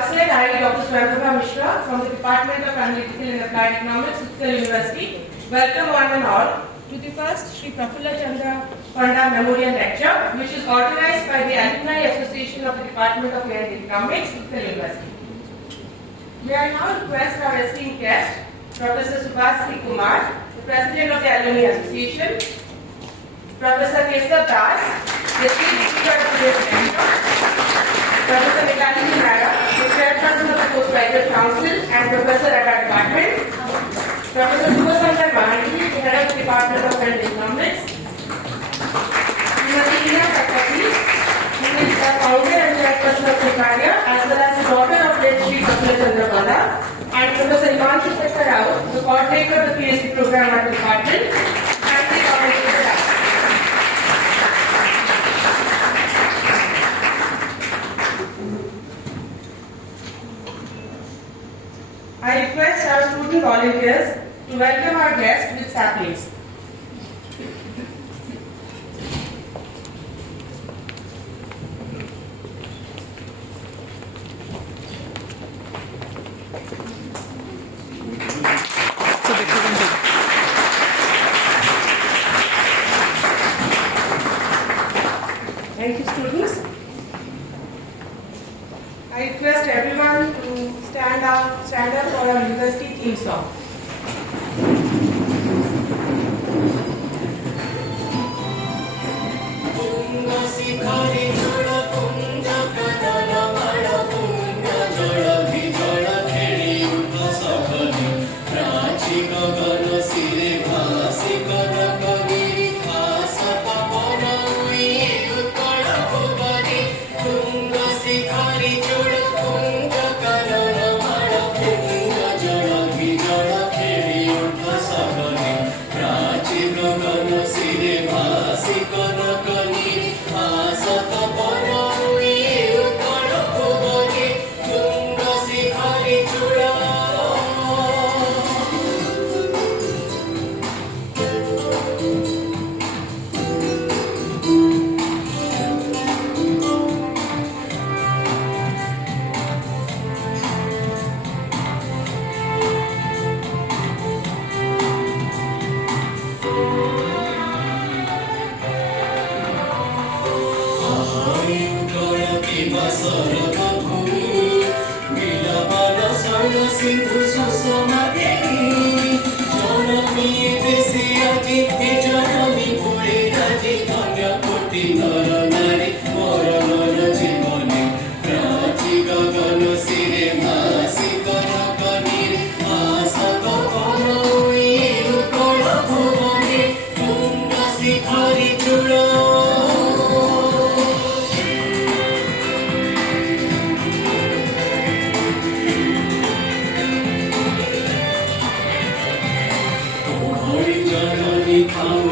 outset, I, Dr. Swayambhava Mishra from the Department of Analytical and Applied Economics, Utkal University, welcome one and all to the first Sri Prafulla Chandra Panda Memorial Lecture, which is organized by the Alumni Association of the Department of Analytical Economics, Utkal University. May I now request our esteemed guest, Professor Subhash C. Kumar, the President of the Alumni Association, Professor Kesav Das, the Chief Speaker of today's lecture, Professor Mitali Nara, the Chairperson of the Postgraduate Council and Professor at our department, Professor Subhasankar Banerjee, the Head of the Department of Economics, Srimati Ina Kakkati, who is the Founder and Chairperson of Sicaria, as well as the daughter of late Sri Prafulla Chandra Panda, and Professor Himanshu Shekhar Rao, the coordinator of the PhD program at the department, and the coordinator of the I request our student volunteers to welcome our guest with saplings. Thank you, students. I request everyone to stand up for our university theme song. How